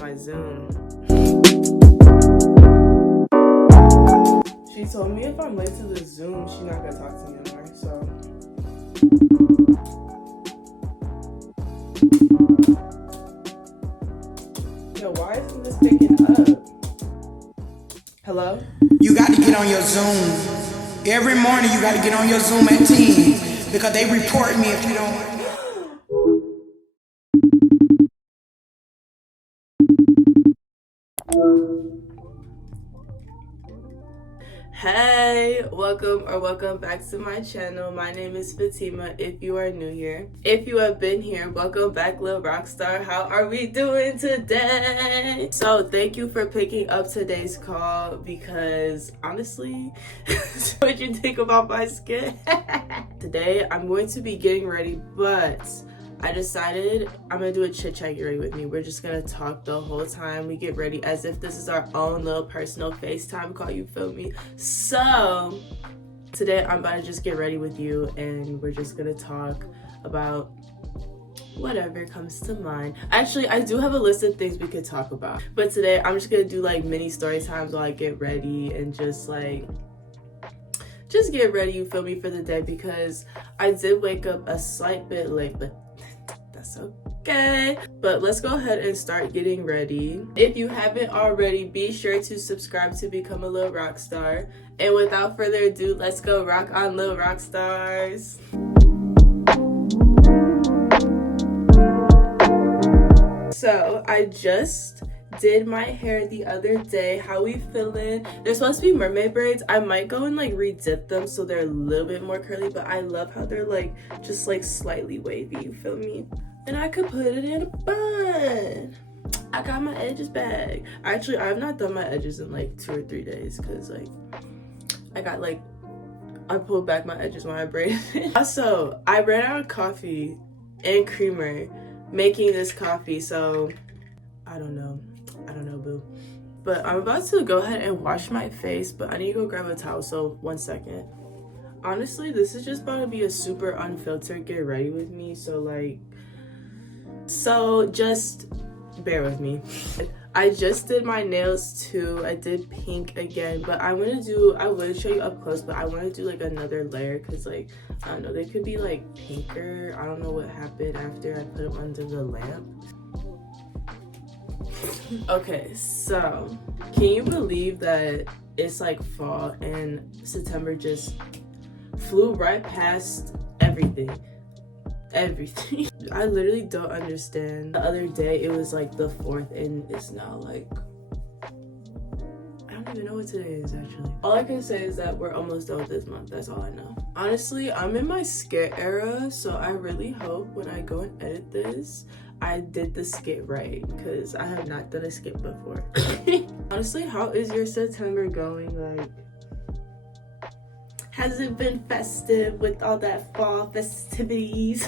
on my Zoom. She told me if I'm late to the Zoom, she's not gonna talk to me anymore, so. Yo, why isn't this picking up? Hello? You got to get on your Zoom. Every morning you got to get on your Zoom at 10 because they report me if you don't. Hey, welcome back to my channel. My name is Fatima if you are new here. If you have been here, welcome back, Lil Rockstar. How are we doing today? So thank you for picking up today's call because honestly, what you think about my skin? Today I'm going to be getting ready, but I decided I'm gonna do a chit chat. Get ready with me. We're just gonna talk the whole time we get ready as if this is our own little personal FaceTime call, you feel me? So today I'm about to just get ready with you and we're just gonna talk about whatever comes to mind. Actually, I do have a list of things we could talk about, but today I'm just gonna do like mini story times while I get ready and just get ready, you feel me, for the day because I did wake up a slight bit late, but that's okay. But let's go ahead and start getting ready. If you haven't already, be sure to subscribe to become a Lil Rockstar. And without further ado, let's go rock on, Lil Rockstars. So I just did my hair the other day. How we feeling? They're supposed to be mermaid braids. I might go and like re-dip them so they're a little bit more curly, but I love how they're like just like slightly wavy, you feel me? And I could put it in a bun. I got my edges back. Actually, I've not done my edges in like 2 or 3 days because like I pulled back my edges when I braided it. Also, I ran out of coffee and creamer making this coffee, so I don't know, boo. But I'm about to go ahead and wash my face, but I need to go grab a towel, so 1 second. Honestly, this is just about to be a super unfiltered get ready with me, so just bear with me. I just did my nails too. I did pink again, but I would show you up close, but I want to do like another layer because like, I don't know, they could be like pinker. I don't know what happened after I put them under the lamp. Okay, so can you believe that it's like fall and September just flew right past everything? I literally don't understand. The other day it was like the 4th and it's now like, I don't even know what today is actually. All I can say is that we're almost done with this month. That's all I know. Honestly, I'm in my skit era, so I really hope when I go and edit this I did the skit right because I have not done a skit before. Honestly, how is your September going? Like, has it been festive with all that fall festivities?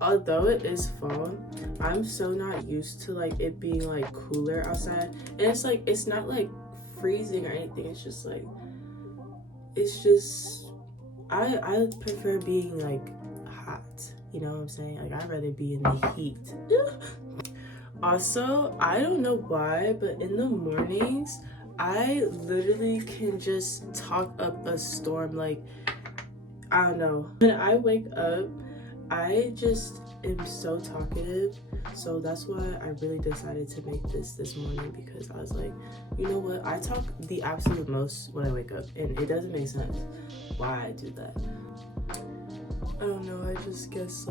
Although it is fall, I'm so not used to like it being like cooler outside, and it's like it's not like freezing or anything. It's just like I prefer being like hot, you know what I'm saying? Like I'd rather be in the heat. Also, I don't know why, but in the mornings I literally can just talk up a storm. Like, I don't know, when I wake up I just am so talkative, so that's why I really decided to make this morning because I was like, you know what, I talk the absolute most when I wake up and it doesn't make sense why I do that. I don't know, I just guess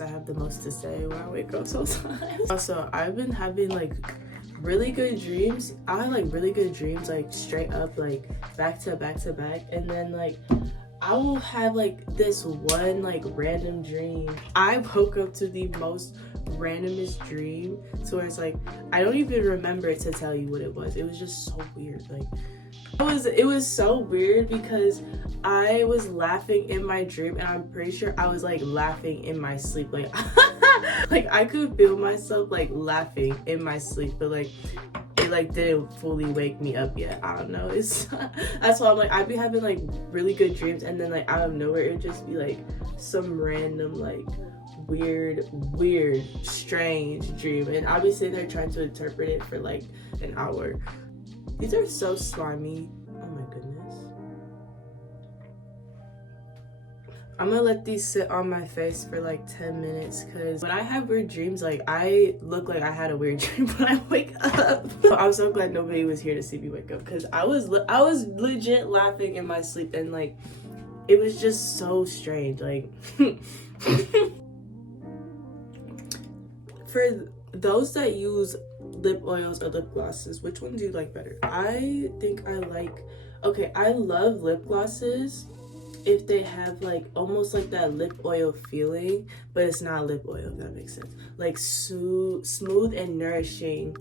I have the most to say when I wake up sometimes. Also, I've been having like really good dreams. I have like really good dreams like straight up like back to back to back, and then like I will have like this one like random dream. I woke up to the most randomest dream to where it's like I don't even remember to tell you what it was. It was just so weird. Like it was so weird because I was laughing in my dream and I'm pretty sure I was like laughing in my sleep. Like like I could feel myself like laughing in my sleep, but like it like didn't fully wake me up yet. I don't know. It's that's why I'm like, I'd be having like really good dreams, and then like out of nowhere it'd just be like some random like weird, strange dream, and I'll be sitting there trying to interpret it for like an hour. These are so slimy. Oh my goodness. I'm gonna let these sit on my face for like 10 minutes because when I have weird dreams, like I look like I had a weird dream when I wake up. I'm so glad nobody was here to see me wake up because I was legit laughing in my sleep, and like it was just so strange. Like for those that use lip oils or lip glosses, which one do you like better? I think I like, okay, I love lip glosses if they have like almost like that lip oil feeling, but it's not lip oil, if that makes sense. Like smooth and nourishing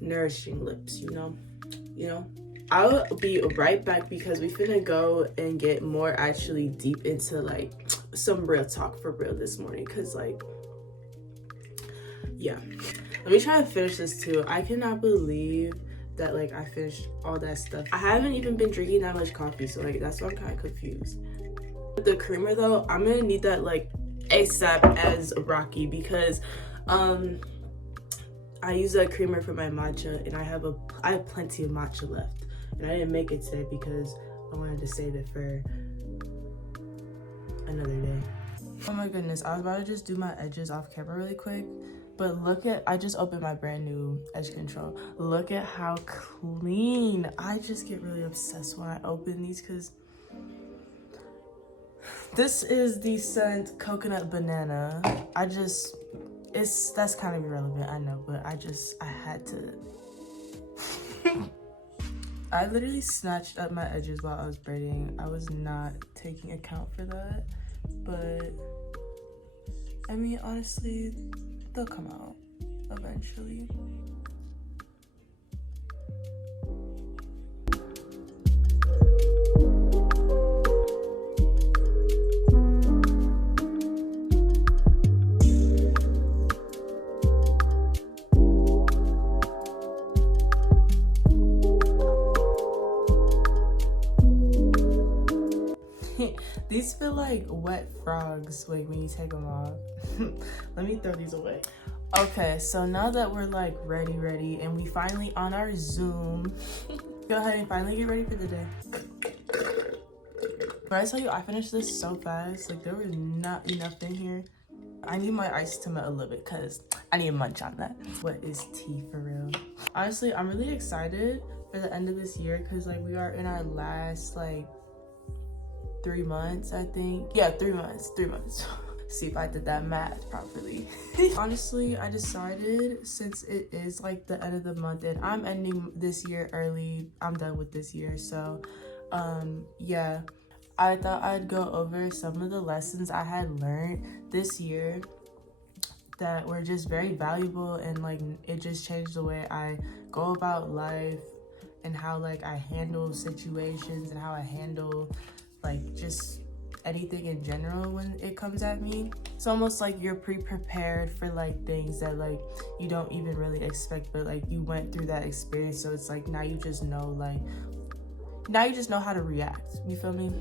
lips, you know. I'll be right back because we finna go and get more actually deep into like some real talk for real this morning, because like, yeah, let me try to finish this too. I cannot believe that like I finished all that stuff. I haven't even been drinking that much coffee, so like that's why I'm kind of confused. The creamer though, I'm gonna need that like ASAP as Rocky, because I use that creamer for my matcha, and I have plenty of matcha left, and I didn't make it today because I wanted to save it for another day. Oh my goodness, I was about to just do my edges off camera really quick, but look at, I just opened my brand new edge control. Look at how clean. I just get really obsessed when I open these because this is the scent Coconut Banana. That's kind of irrelevant, I know, but I had to. I literally snatched up my edges while I was braiding. I was not taking account for that, but I mean, honestly, they'll come out eventually. These feel like wet frogs, like when you take them off. Let me throw these away. Okay, so now that we're like ready, and we finally on our Zoom, go ahead and finally get ready for the day. But I tell you, I finished this so fast. Like there was not enough in here. I need my ice to melt a little bit because I need to munch on that. What is tea for real? Honestly, I'm really excited for the end of this year because like we are in our last like 3 months, I think. Yeah, 3 months. See if I did that math properly. Honestly, I decided since it is like the end of the month and I'm ending this year early, I'm done with this year. So yeah, I thought I'd go over some of the lessons I had learned this year that were just very valuable, and like it just changed the way I go about life and how like I handle situations and how I handle like just anything in general when it comes at me. It's almost like you're pre-prepared for like things that like you don't even really expect, but like you went through that experience, so it's like now you just know how to react, you feel me?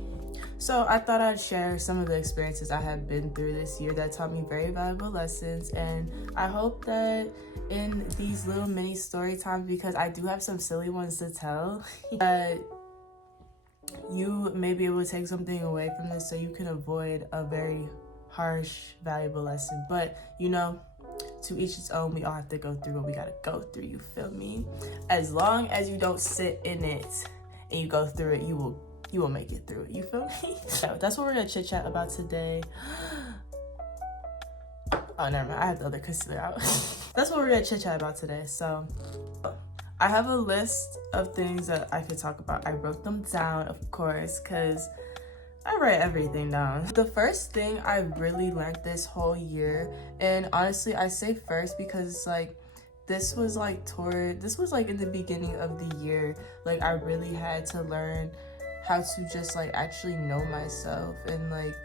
So I thought I'd share some of the experiences I have been through this year that taught me very valuable lessons, and I hope that in these little mini story times, because I do have some silly ones to tell, that you may be able to take something away from this so you can avoid a very harsh, valuable lesson. But you know, to each its own. We all have to go through what we gotta go through, you feel me? As long as you don't sit in it and you go through it, you will make it through it, you feel me? So that's what we're gonna chit chat about today. Oh, never mind, I have the other concealer out. That's what we're gonna chit chat about today. So I have a list of things that I could talk about. I wrote them down, of course, because I write everything down. The first thing I really learned this whole year, and honestly, I say first because like this was like in the beginning of the year. Like I really had to learn how to just like actually know myself and like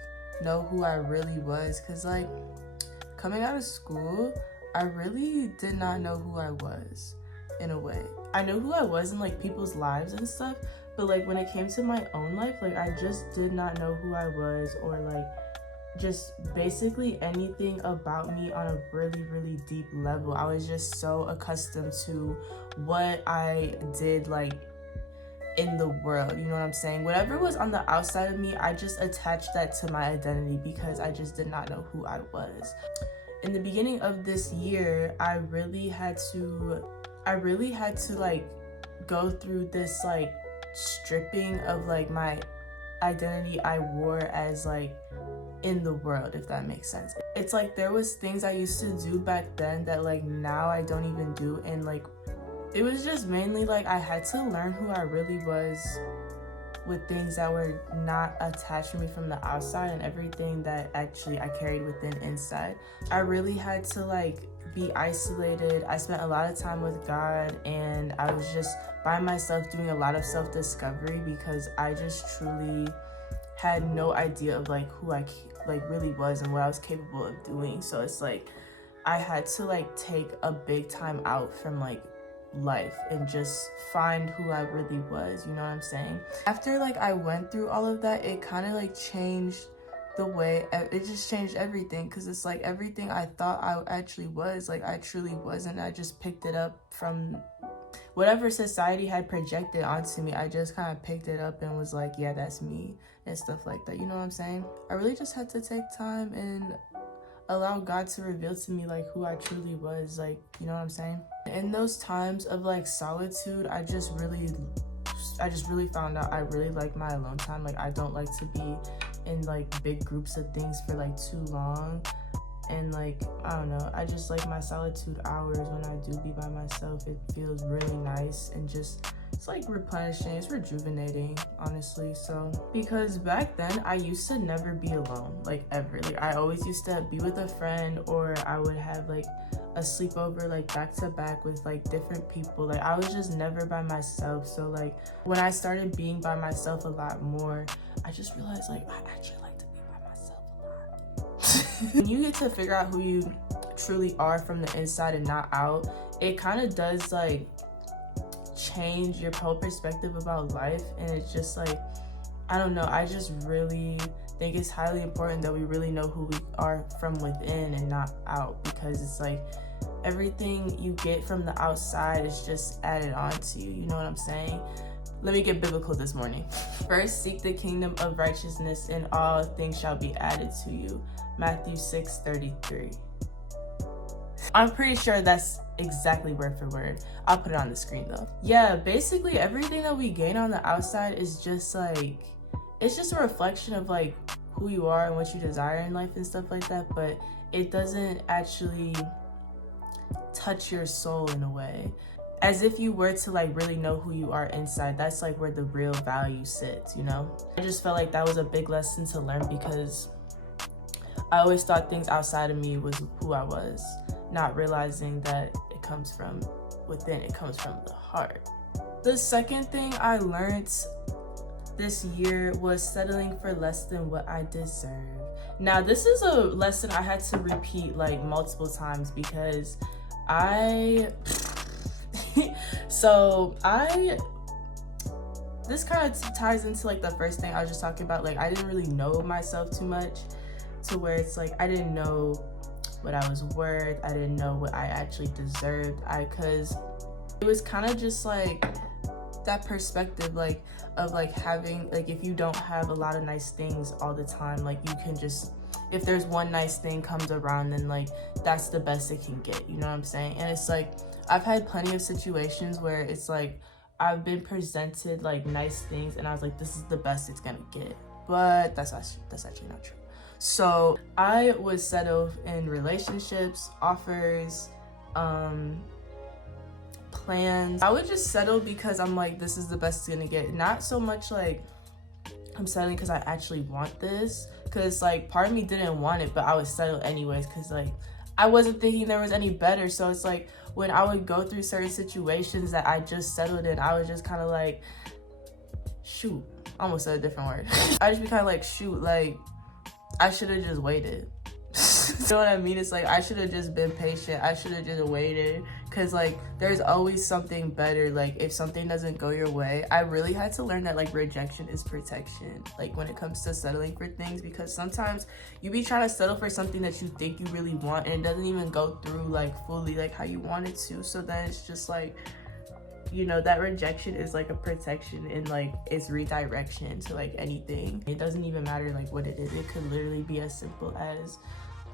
know who I really was, because like coming out of school, I really did not know who I was in a way. I knew who I was in like people's lives and stuff, but like when it came to my own life, like I just did not know who I was, or like just basically anything about me on a really, really deep level. I was just so accustomed to what I did like in the world, you know what I'm saying? Whatever was on the outside of me, I just attached that to my identity because I just did not know who I was. In the beginning of this year, I really had to like go through this like stripping of like my identity I wore as like in the world, if that makes sense. It's like there was things I used to do back then that like now I don't even do, and like it was just mainly like I had to learn who I really was with things that were not attached to me from the outside, and everything that actually I carried within inside. I really had to like be isolated. I spent a lot of time with God, and I was just by myself doing a lot of self-discovery because I just truly had no idea of like who I like really was and what I was capable of doing. So it's like I had to like take a big time out from like life and just find who I really was, you know what I'm saying? After like I went through all of that, it kind of like changed the way, it just changed everything, because it's like everything I thought I actually was, like I truly wasn't. I just picked it up from whatever society had projected onto me. I just kind of picked it up and was like, yeah, that's me and stuff like that, you know what I'm saying? I really just had to take time and allow God to reveal to me like who I truly was, like, you know what I'm saying? In those times of like solitude, I just really found out I really like my alone time. Like I don't like to be in like big groups of things for like too long, and like I don't know, I just like my solitude hours when I do be by myself. It feels really nice and just it's like replenishing, it's rejuvenating, honestly. So because back then I used to never be alone, like ever. Like I always used to be with a friend, or I would have like a sleepover like back to back with like different people. Like I was just never by myself. So like when I started being by myself a lot more, I just realized like I actually like to be by myself a lot. When you get to figure out who you truly are from the inside and not out, it kind of does like change your whole perspective about life. And it's just like, I don't know, I just really think it's highly important that we really know who we are from within and not out, because it's like everything you get from the outside is just added on to you, you know what I'm saying? Let me get biblical this morning. First, seek the kingdom of righteousness, and all things shall be added to you. Matthew 6:33. I'm pretty sure that's exactly word for word. I'll put it on the screen though. Yeah, basically everything that we gain on the outside is just like, it's just a reflection of like who you are and what you desire in life and stuff like that, but it doesn't actually touch your soul in a way. As if you were to like really know who you are inside, that's like where the real value sits, you know? I just felt like that was a big lesson to learn, because I always thought things outside of me was who I was, not realizing that it comes from within, it comes from the heart. The second thing I learned this year was settling for less than what I deserve. Now, this is a lesson I had to repeat like multiple times, because this kind of ties into like the first thing I was just talking about. Like I didn't really know myself too much, to where it's like I didn't know what I was worth. I didn't know what I actually deserved. Because it was kind of just like that perspective like of like having, like if you don't have a lot of nice things all the time, like you can just, if there's one nice thing comes around, then like that's the best it can get, you know what I'm saying? And it's like I've had plenty of situations where it's like I've been presented like nice things and I was like, this is the best it's gonna get, but that's actually not true. So I would settle in relationships, offers, plans. I would just settle because I'm like, this is the best it's gonna get. Not so much like I'm settling because I actually want this, because like part of me didn't want it, but I would settle anyways because like I wasn't thinking there was any better. So it's like when I would go through certain situations that I just settled in, I was just kind of like, shoot, I almost said a different word. I just be kind of like, shoot, like I should have just waited. You know what I mean? It's like, I should have just been patient. I should have just waited, because like there's always something better. Like if something doesn't go your way, I really had to learn that like rejection is protection, like when it comes to settling for things, because sometimes you be trying to settle for something that you think you really want, and it doesn't even go through like fully like how you want it to. So then it's just like, you know, that rejection is like a protection, and like it's redirection to like anything. It doesn't even matter like what it is. It could literally be as simple as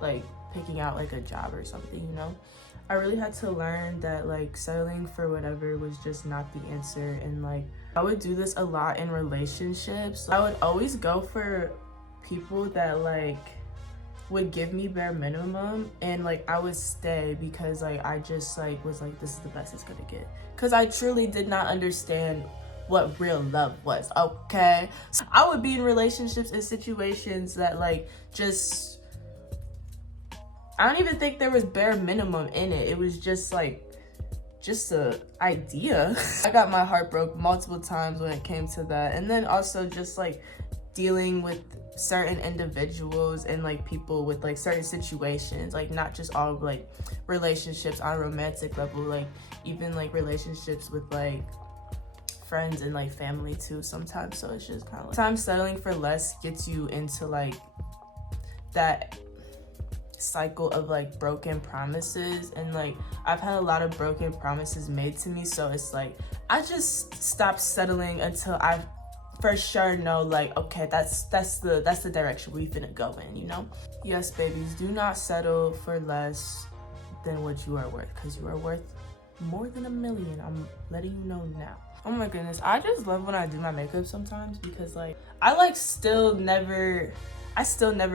like picking out like a job or something, you know. I really had to learn that like settling for whatever was just not the answer. And like I would do this a lot in relationships. I would always go for people that like would give me bare minimum, and like I would stay because like I just like was like, this is the best it's gonna get, because I truly did not understand what real love was. Okay, so I would be in relationships in situations that like just, I don't even think there was bare minimum in it. It was just like just a idea. I got my heart broke multiple times when it came to that. And then also just like dealing with certain individuals and like people with like certain situations, like not just all like relationships on a romantic level, like even like relationships with like friends and like family too sometimes. So it's just kind of like, sometimes settling for less gets you into like that cycle of like broken promises. And like I've had a lot of broken promises made to me, so it's like I just stopped settling until I for sure know like, okay, that's the direction we finna go in, you know. Yes, babies, do not settle for less than what you are worth, because you are worth more than $1 million. I'm letting you know now. Oh my goodness, I just love when I do my makeup sometimes, because like I still never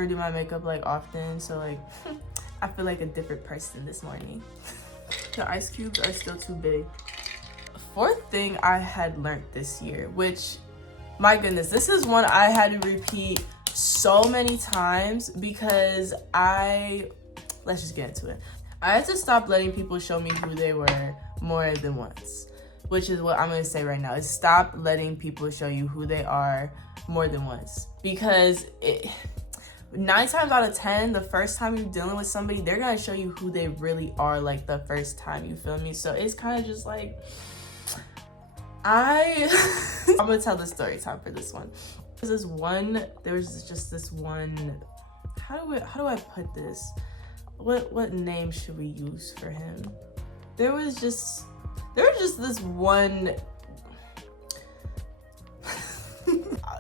do my makeup like often, so like I feel like a different person this morning. The ice cubes are still too big. Fourth thing I had learned this year, which, my goodness, this is one I had to repeat so many times, because let's just get into it. I had to stop letting people show me who they were more than once, which is what I'm gonna say right now, is stop letting people show you who they are more than once. Because 9 times out of 10, the first time you're dealing with somebody, they're gonna show you who they really are like the first time, you feel me? So it's kind of just like, I'm gonna tell the story time for this one. There was just this one, how do I put this? What name should we use for him? There was just this one,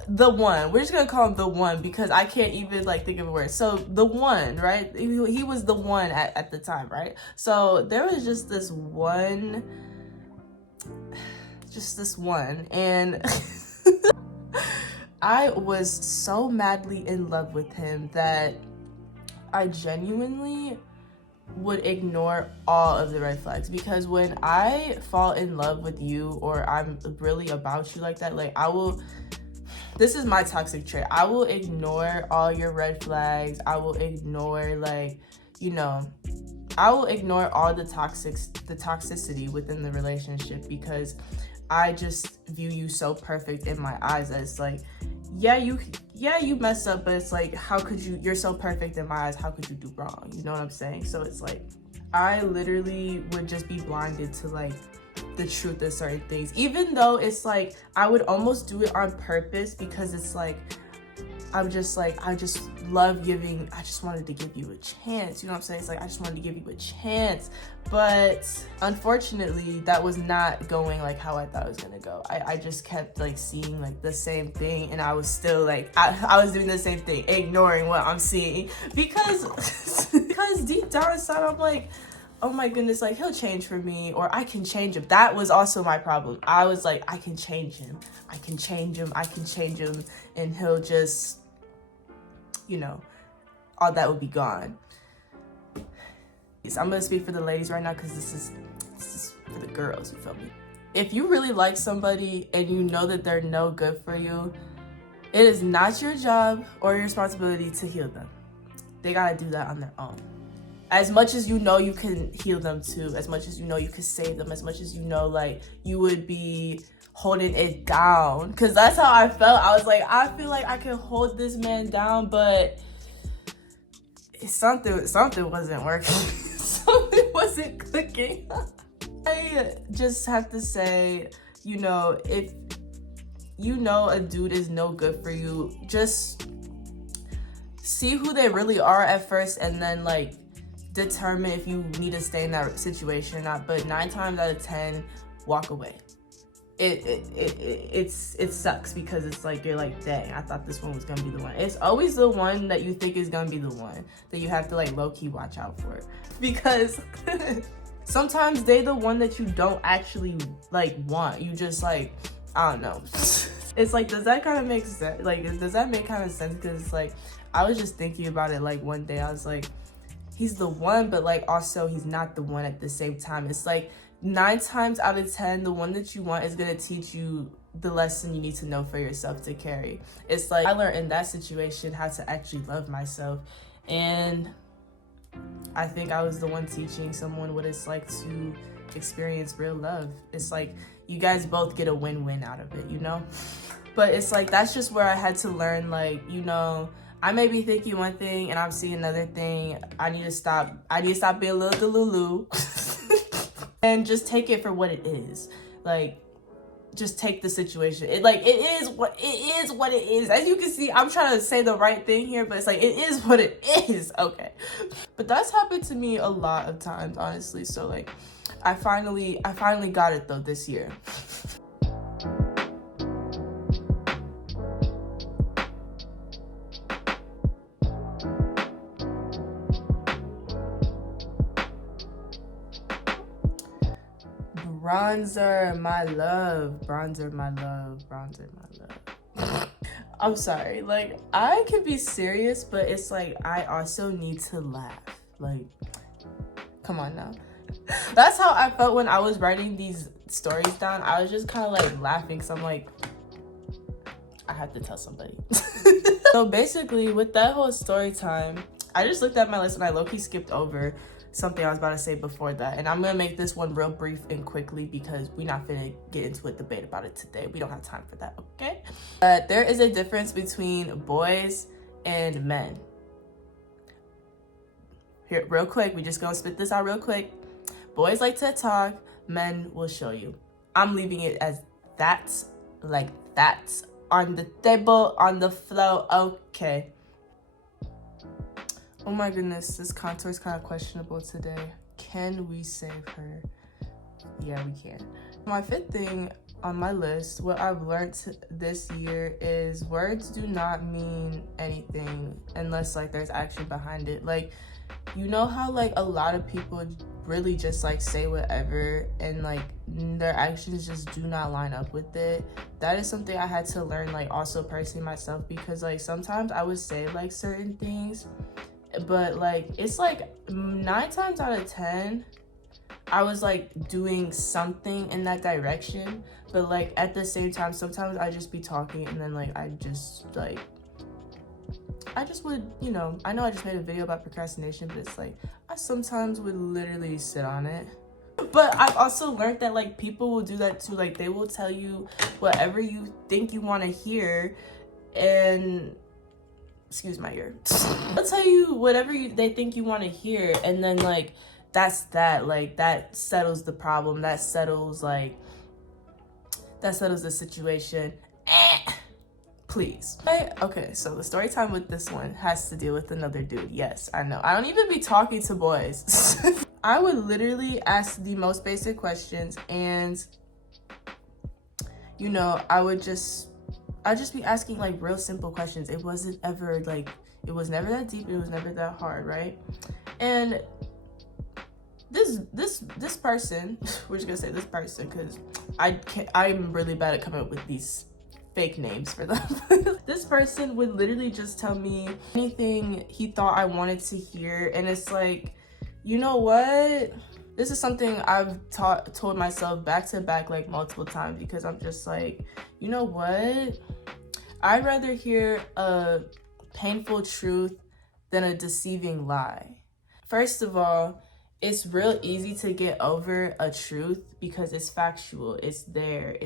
the one, we're just gonna call him the one, because I can't even like think of a word. So the one, right? He was the one at the time, right? So there was just this one, and I was so madly in love with him that I genuinely would ignore all of the red flags. Because when I fall in love with you, or I'm really about you like that, like this is my toxic trait, I will ignore all your red flags. I will ignore like, you know, I will ignore all the toxicity within the relationship, because I just view you so perfect in my eyes that it's like, yeah, you mess up, but it's like, how could you're so perfect in my eyes, how could you do wrong? You know what I'm saying? So it's like, I literally would just be blinded to like the truth of certain things, even though it's like, I would almost do it on purpose, because it's like, I'm just like, I just wanted to give you a chance, you know what I'm saying? It's like, I just wanted to give you a chance, but unfortunately that was not going like how I thought it was gonna go. I just kept like seeing like the same thing, and I was still like, I was doing the same thing, ignoring what I'm seeing, because deep down inside I'm like, oh my goodness, like he'll change for me, or I can change him. That was also my problem. I was like, I can change him, and he'll just, you know, all that would be gone. So I'm gonna speak for the ladies right now, because this is for the girls, you feel me? If you really like somebody and you know that they're no good for you, it is not your job or your responsibility to heal them. They gotta do that on their own. As much as you know you can heal them too, as much as you know you can save them, as much as you know like you would be holding it down, because that's how I felt. I was like, I feel like I can hold this man down, but something wasn't working. Something wasn't clicking. I just have to say, you know, if you know a dude is no good for you, just see who they really are at first, and then like determine if you need to stay in that situation or not. But 9 times out of 10, walk away. It sucks because it's like you're like, dang, I thought this one was gonna be the one. It's always the one that you think is gonna be the one that you have to like low-key watch out for, because sometimes they the one that you don't actually like want. You just like, I don't know. It's like, does that kind of make sense? Like, does that make kind of sense? Because it's like, I was just thinking about it like one day. I was like, he's the one, but like also he's not the one at the same time. It's like 9 times out of 10, the one that you want is gonna teach you the lesson you need to know for yourself to carry. It's like I learned in that situation how to actually love myself, and I think I was the one teaching someone what it's like to experience real love. It's like you guys both get a win-win out of it, you know? But it's like that's just where I had to learn, like, you know, I may be thinking one thing and I'm seeing another thing. I need to stop being a little delulu and just take it for what it is. Like, just take the situation. It is what it is. As you can see, I'm trying to say the right thing here, but it's like, it is what it is. Okay. But that's happened to me a lot of times, honestly. So like, I finally got it though this year. Bronzer, my love. Bronzer, my love. Bronzer, my love. I'm sorry. Like, I can be serious, but it's like, I also need to laugh. Like, come on now. That's how I felt when I was writing these stories down. I was just kind of like laughing. So I'm like, I have to tell somebody. So basically, with that whole story time, I just looked at my list and I low-key skipped over something I was about to say before that. And I'm gonna make this one real brief and quickly because we're not gonna get into a debate about it today. We don't have time for that, okay? There is a difference between boys and men. Here, real quick, we just gonna spit this out real quick. Boys like to talk, men will show you. I'm leaving it as that's like that's on the table, on the flow, okay. Oh my goodness, this contour is kind of questionable today. Can we save her? Yeah, we can. My 5th thing on my list, what I've learned this year is words do not mean anything unless like there's action behind it. Like, you know how like a lot of people really just like say whatever and like their actions just do not line up with it. That is something I had to learn, like also personally myself, because like sometimes I would say like certain things, but like it's like 9 times out of 10 I was like doing something in that direction, but like at the same time sometimes I just be talking and then like I just would, you know, I know I just made a video about procrastination, but it's like I sometimes would literally sit on it. But I've also learned that like people will do that too. Like they will tell you whatever you think you want to hear, and excuse my ear. They'll tell you whatever they think you want to hear, and then like that's that. Like that settles the problem. That settles the situation. Please. Okay, so the story time with this one has to deal with another dude. Yes, I know. I don't even be talking to boys. I would literally ask the most basic questions, and you know, I'd just be asking like real simple questions. It wasn't ever like, it was never that deep, it was never that hard, right? And this person, we're just gonna say this person because I'm really bad at coming up with these fake names for them. This person would literally just tell me anything he thought I wanted to hear, and it's like, you know what? This is something I've told myself back to back like multiple times, because I'm just like, you know what? I'd rather hear a painful truth than a deceiving lie. First of all, it's real easy to get over a truth because it's factual, it's there,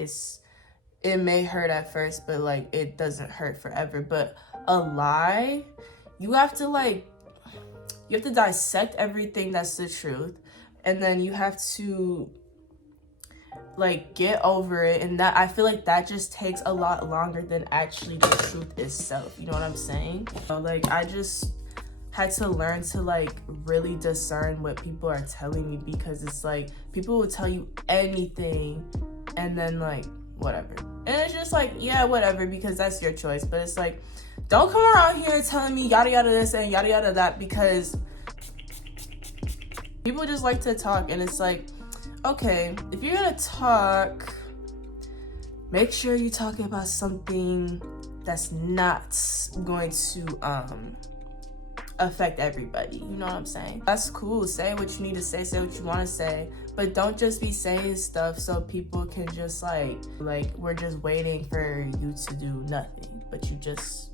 it may hurt at first, but like it doesn't hurt forever. But a lie, you have to like, you have to dissect everything that's the truth, and then you have to like get over it. And that, I feel like that just takes a lot longer than actually the truth itself. You know what I'm saying? Like I just had to learn to like really discern what people are telling me, because it's like people will tell you anything and then like whatever, and it's just like, yeah, whatever, because that's your choice. But it's like, don't come around here telling me yada yada this and yada yada that, because people just like to talk. And it's like, okay, if you're gonna talk, make sure you're talking about something that's not going to affect everybody. You know what I'm saying? That's cool. Say what you need to say what you want to say, but don't just be saying stuff so people can just like we're just waiting for you to do nothing, but you just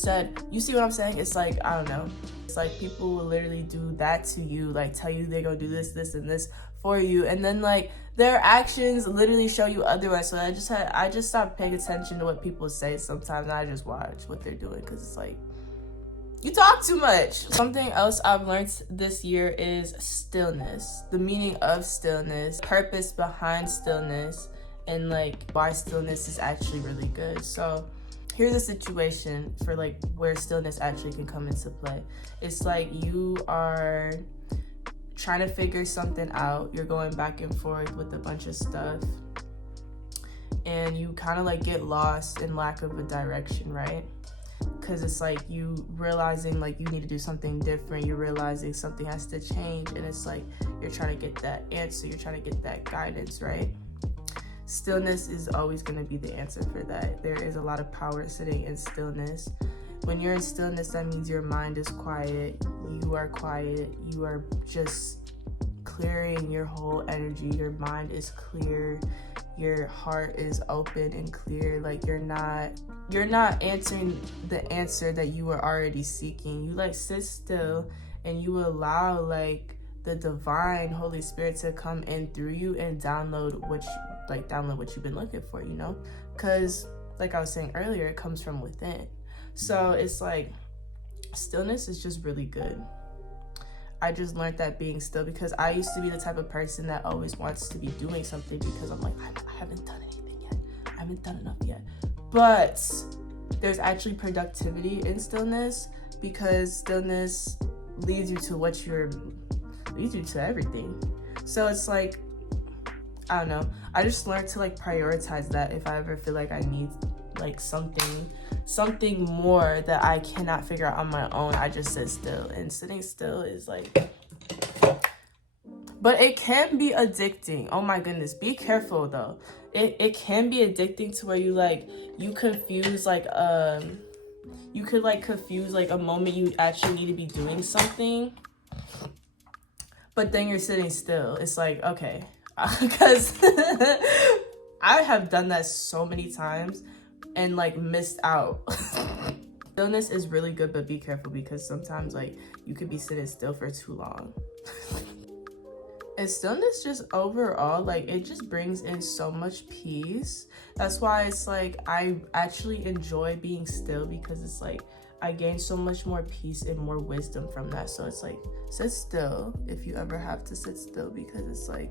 said, you see what I'm saying? It's like, I don't know, it's like people will literally do that to you, like tell you they're gonna do this and this for you, and then like their actions literally show you otherwise. So I just stopped paying attention to what people say sometimes, and I just watch what they're doing, because it's like, you talk too much. Something else I've learned this year is stillness, the meaning of stillness, purpose behind stillness, and like why stillness is actually really good. So here's a situation for like where stillness actually can come into play. It's like you are trying to figure something out. You're going back and forth with a bunch of stuff, and you kind of like get lost in lack of a direction, right? Because it's like you realizing like you need to do something different. You're realizing something has to change, and it's like you're trying to get that answer. You're trying to get that guidance, right? Stillness is always going to be the answer for that. There is a lot of power sitting in stillness. When you're in stillness, that means your mind is quiet. You are quiet. You are just clearing your whole energy. Your mind is clear. Your heart is open and clear. Like you're not answering the answer that you were already seeking. You like sit still and you allow like the divine Holy Spirit to come in through you and download what you've been looking for, you know? Because like I was saying earlier, it comes from within. So it's like stillness is just really good. I just learned that being still, because I used to be the type of person that always wants to be doing something, because I'm like, I haven't done anything yet. I haven't done enough yet. But there's actually productivity in stillness, because stillness leads you to everything. So it's like, I don't know. I just learned to like prioritize that. If I ever feel like I need like something more that I cannot figure out on my own, I just sit still. And sitting still is like, but it can be addicting. Oh my goodness, be careful though. It can be addicting to where you confuse you could like confuse like a moment you actually need to be doing something, but then you're sitting still. It's like, okay, because I have done that so many times and like missed out. Stillness is really good, but be careful, because sometimes like you could be sitting still for too long. And stillness just overall, like it just brings in so much peace. That's why it's like I actually enjoy being still, because it's like I gain so much more peace and more wisdom from that. So it's like, sit still if you ever have to sit still, because it's like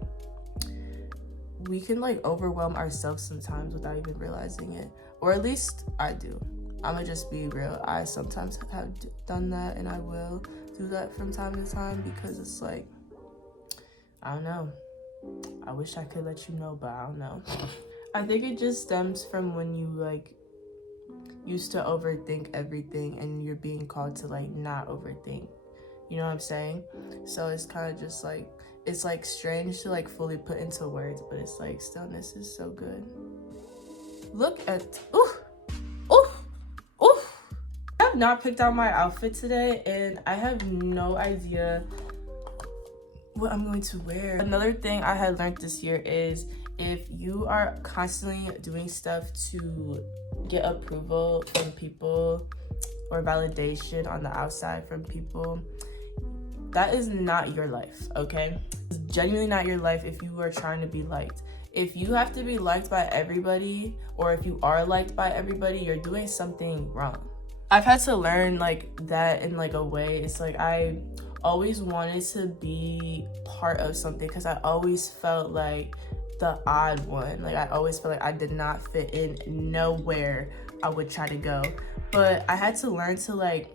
we can like overwhelm ourselves sometimes without even realizing it. Or at least I do. I'ma just be real. I sometimes have done that, and I will do that from time to time, because it's like, I don't know. I wish I could let you know, but I don't know. I think it just stems from when you like used to overthink everything, and you're being called to like not overthink. You know what I'm saying? So it's kind of just like, it's like strange to like fully put into words, but it's like stillness is so good. Look at, ooh. I have not picked out my outfit today, and I have no idea what I'm going to wear. Another thing I had learned this year is if you are constantly doing stuff to get approval from people or validation on the outside from people, that is not your life, okay? It's genuinely not your life if you are trying to be liked. If you have to be liked by everybody, or if you are liked by everybody, you're doing something wrong. I've had to learn like that in like a way. It's like I always wanted to be part of something because I always felt like the odd one. Like I always felt like I did not fit in nowhere I would try to go. But I had to learn to like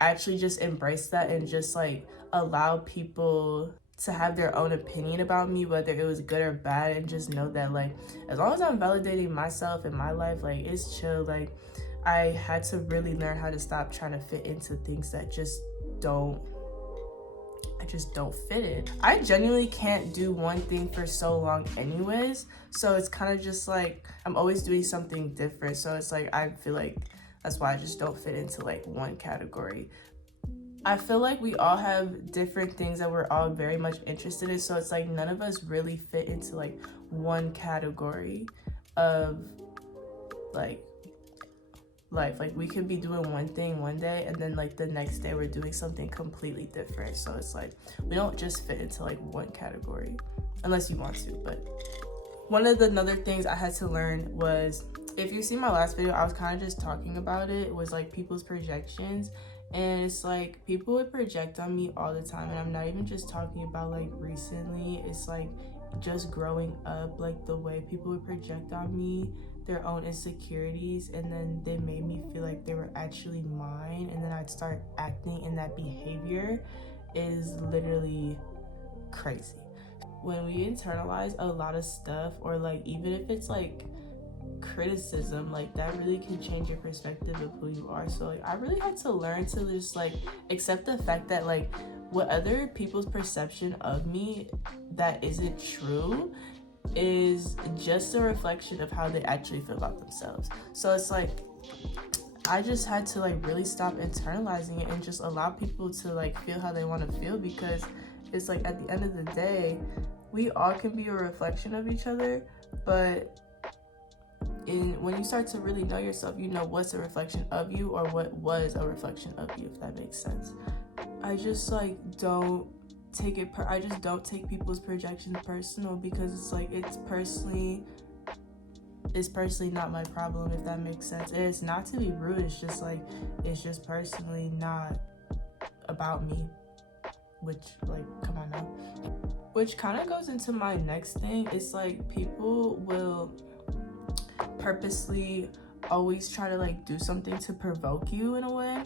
actually just embrace that and just like allow people to have their own opinion about me, whether it was good or bad, and just know that like as long as I'm validating myself in my life, like it's chill. Like I had to really learn how to stop trying to fit into things that just don't fit in. I genuinely can't do one thing for so long anyways, so it's kind of just like I'm always doing something different. So it's like I feel like that's why I just don't fit into like one category. I feel like we all have different things that we're all very much interested in, so it's like none of us really fit into like one category of like life. Like we could be doing one thing one day and then like the next day we're doing something completely different. So it's like we don't just fit into like one category unless you want to. But one of the other things I had to learn was, if you see my last video, I was kind of just talking about it, was like people's projections. And it's like people would project on me all the time, and I'm not even just talking about like recently. It's like just growing up, like the way people would project on me their own insecurities, and then they made me feel like they were actually mine, and then I'd start acting in that behavior is literally crazy. When we internalize a lot of stuff, or like even if it's like criticism, like that really can change your perspective of who you are. So like I really had to learn to just like accept the fact that like what other people's perception of me that isn't true is just a reflection of how they actually feel about themselves. So it's like I just had to like really stop internalizing it and just allow people to like feel how they want to feel, because it's like at the end of the day we all can be a reflection of each other. But when you start to really know yourself, you know what's a reflection of you or what was a reflection of you, if that makes sense. I just like don't take it I just don't take people's projections personal, because it's like it's personally not my problem, if that makes sense. And it's not to be rude, it's just like it's just personally not about me, which like come on now. Which kind of goes into my next thing. It's like people will purposely always try to like do something to provoke you in a way,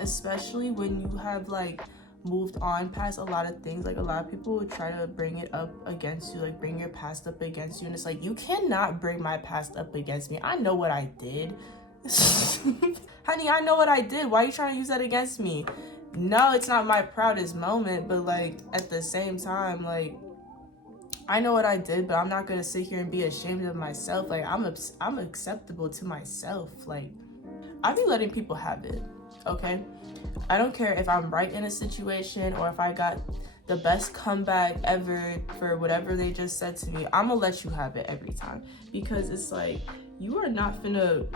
especially when you have like moved on past a lot of things. Like a lot of people would try to bring it up against you, like bring your past up against you, and it's like you cannot bring my past up against me. I know what I did. Honey, I know what I did. Why are you trying to use that against me? No, it's not my proudest moment, but like at the same time, like I know what I did, but I'm not gonna sit here and be ashamed of myself. Like I'm acceptable to myself. Like I be letting people have it, okay? I don't care if I'm right in a situation or if I got the best comeback ever for whatever they just said to me. I'm gonna let you have it every time, because it's like you are not finna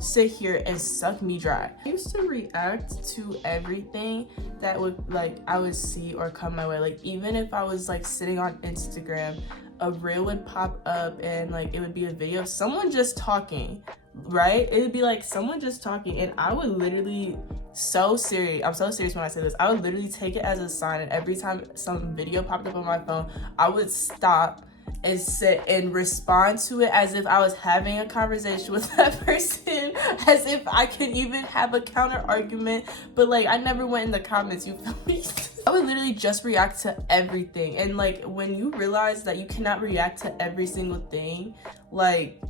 sit here and suck me dry. I used to react to everything that would like I would see or come my way. Like even if I was like sitting on Instagram, a reel would pop up and like it would be a video of someone just talking, right? It would be like someone just talking, and I would literally I'm so serious when I say this, I would literally take it as a sign, and every time some video popped up on my phone, I would stop and sit and respond to it as if I was having a conversation with that person, as if I could even have a counter argument. But like I never went in the comments, you feel me? I would literally just react to everything. And like when you realize that you cannot react to every single thing, like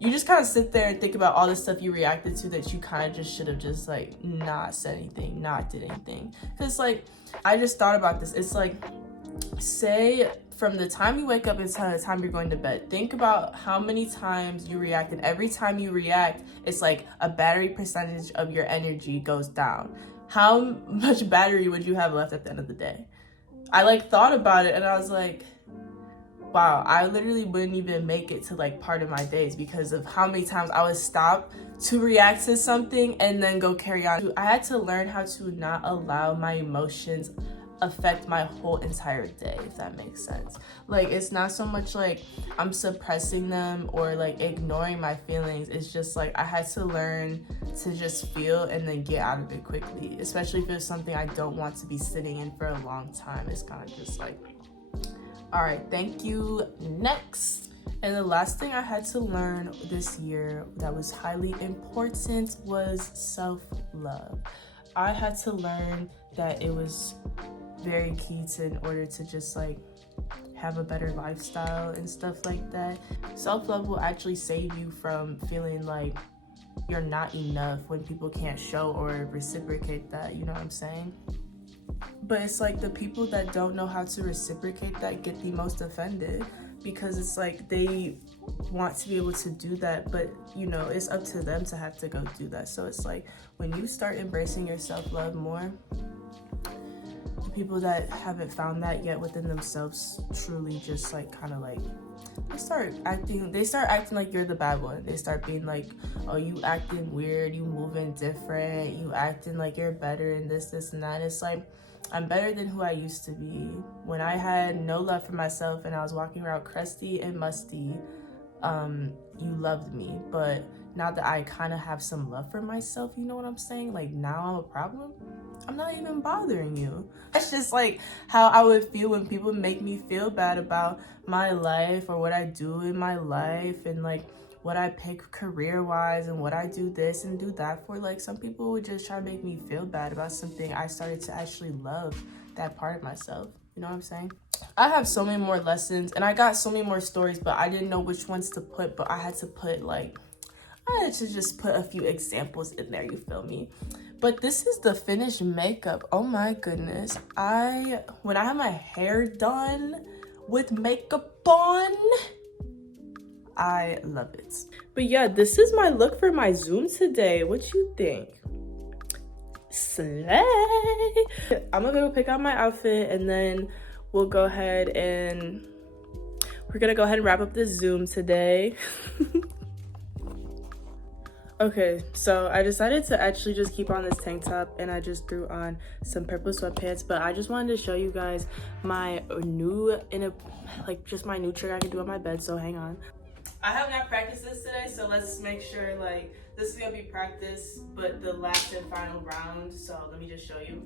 you just kind of sit there and think about all the stuff you reacted to that you kind of just should have just like not said anything, not did anything. Because like I just thought about this. It's like, say from the time you wake up until the time you're going to bed, think about how many times you react, and every time you react, it's like a battery percentage of your energy goes down. How much battery would you have left at the end of the day? I like thought about it and I was like, wow, I literally wouldn't even make it to like part of my days because of how many times I would stop to react to something and then go carry on. I had to learn how to not allow my emotions affect my whole entire day, if that makes sense. Like, it's not so much like I'm suppressing them or like ignoring my feelings. It's just like I had to learn to just feel and then get out of it quickly, especially if it's something I don't want to be sitting in for a long time. It's kind of just like, all right, thank you, next. And the last thing I had to learn this year that was highly important was self-love. I had to learn that it was very key to, in order to just like have a better lifestyle and stuff like that. Self-love will actually save you from feeling like you're not enough when people can't show or reciprocate that, you know what I'm saying? But it's like the people that don't know how to reciprocate that get the most offended, because it's like they want to be able to do that, but you know, it's up to them to have to go do that. So it's like when you start embracing your self-love more, the people that haven't found that yet within themselves truly just like kind of like they start acting like you're the bad one. They start being like, oh, you acting weird, you moving different, you acting like you're better and this and that. It's like, I'm better than who I used to be. When I had no love for myself and I was walking around crusty and musty, you loved me. But now that I kind of have some love for myself, you know what I'm saying? Like, now I'm a problem, I'm not even bothering you. That's just like how I would feel when people make me feel bad about my life or what I do in my life and like what I pick career-wise and what I do this and do that for. Like, some people would just try to make me feel bad about something I started to actually love, that part of myself. You know what I'm saying? I have so many more lessons and I got so many more stories, but I didn't know which ones to put, but I had to just put a few examples in there, you feel me? But this is the finished makeup. Oh my goodness. When I have my hair done with makeup on, I love it. But yeah, this is my look for my Zoom today. What you think? Slay! I'm gonna go pick out my outfit and then we'll go ahead and we're gonna go ahead and wrap up this Zoom today. Okay, so I decided to actually just keep on this tank top and I just threw on some purple sweatpants, but I just wanted to show you guys my new trick I can do on my bed, so hang on. I have not practiced this today, so let's make sure like this is gonna be practice, but the last and final round, so let me just show you.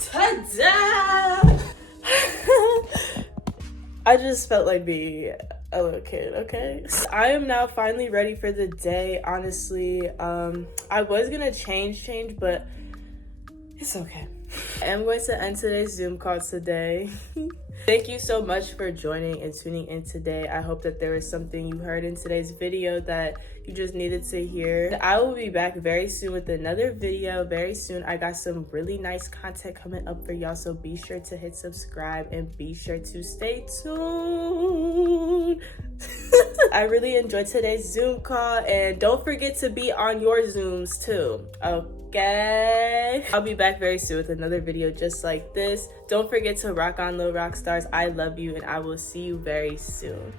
Ta-da! I just felt like being a little kid, okay? I am now finally ready for the day, honestly. I was gonna change, but it's okay. I am going to end today's Zoom call today. Thank you so much for joining and tuning in today. I hope that there was something you heard in today's video that you just needed to hear. I will be back very soon with another video very soon. I got some really nice content coming up for y'all, so be sure to hit subscribe and be sure to stay tuned. I really enjoyed today's Zoom call, and don't forget to be on your Zooms too, okay? I'll be back very soon with another video just like this. Don't forget to rock on, little rock stars. I love you, and I will see you very soon.